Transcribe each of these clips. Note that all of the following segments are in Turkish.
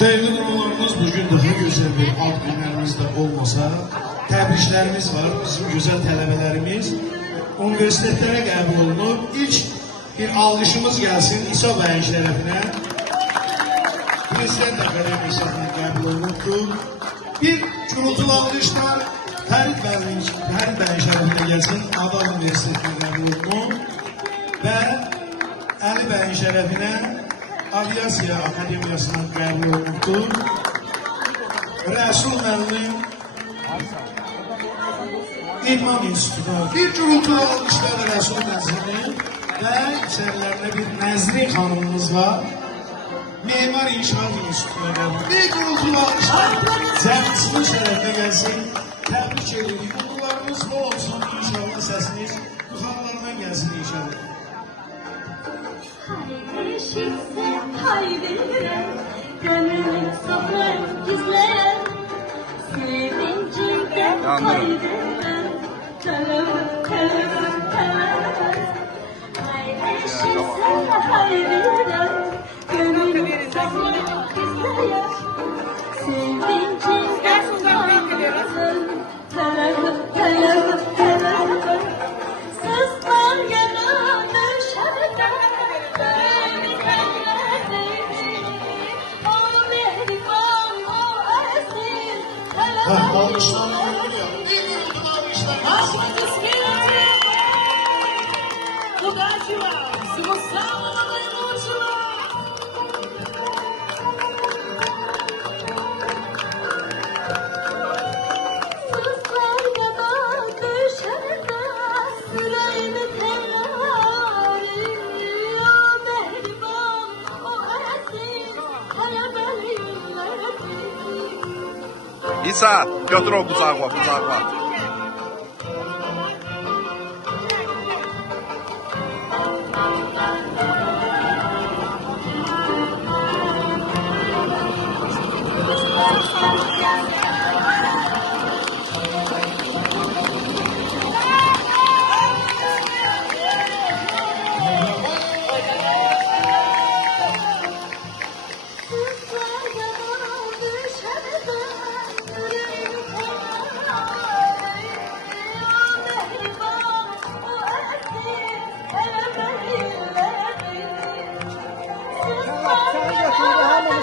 Değerli qonaqlarımız, bugün daha güzel bir ad günlərimizdə olmasa, təbriklərimiz var. Bizim güzel tələbələrimiz universitetlere qəbul olunub. İlk bir alqışımız gəlsin İsa bəyin şərəfinə. Prezident Akademiyasına qəbul olunubdur. Bir gürültülü alqışlar Fərid bəyin şərəfinə gəlsin. Ada Universitetinə qəbul olunub. Və Əli bəyin şərəfinə Aviasiya Akademiyasına qəbul olunubdur. Rəsul müəllim İdman İnstitutuna bir gürültülü alqışlarla Rəsul müəllim və içərilərində bir Nəzrin xanımımız var. Memar İnşaat İnstitutuna qəbul. Bir gürültülü alqışlar cəmisinin şərəfinə gəlsin. Təbrik edirik. Uğurlarınız bol olsun inşallah, səsiniz uzaqlardan gəlsin inşallah. Haydi şişse haydi gönlümü saklayıp gizleyen sevincimden haydi telefon telefon telefon. Haydi şişse haydi gönlümü saklayıp gizleyen sevincimden haydi telefon telefon telefon. Sızlar yana düşerken Alkışlarla görülüyor. Bir gürültülü alkışlar gelsin. İsa, götür o bıçağı, bıçağı.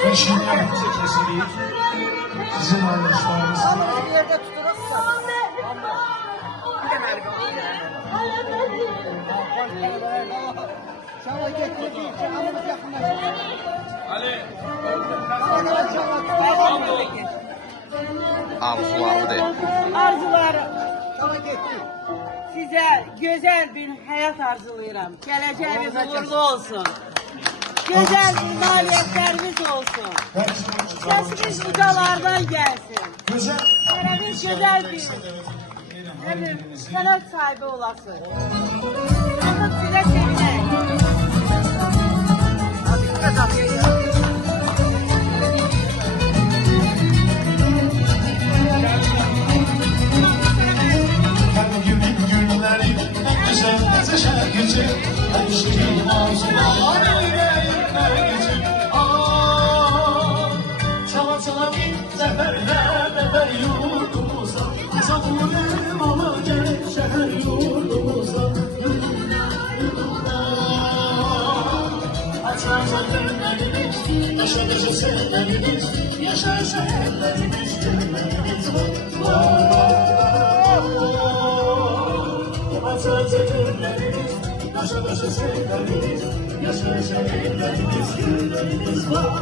Ve şimdi yapımıza kesileyim. Sizin alkışlarınız. Arzularımı değil. Arzularım. Size güzel bir hayat arzulayıram. Geleceğiniz uğurlu olsun. Güzel maliyetleriniz olsun. Sesiniz ucalardan gelsin. Sereniz güzel bir sanat sahibi olasın. Sanat size sevinek. Günlerim en güzel şarkıcı, her şeyim arzular yüreğimde. Çala çala bin seferler yurdumuza, savunum olacak şehir yurdumuza. Açarsa günlerimiz, yaşarsa senlerimiz, yaşarsa ellerimiz, günlerimiz var. Açarsa günlerimiz, yaşarsa senlerimiz, yaşarsa ellerimiz, günlerimiz var.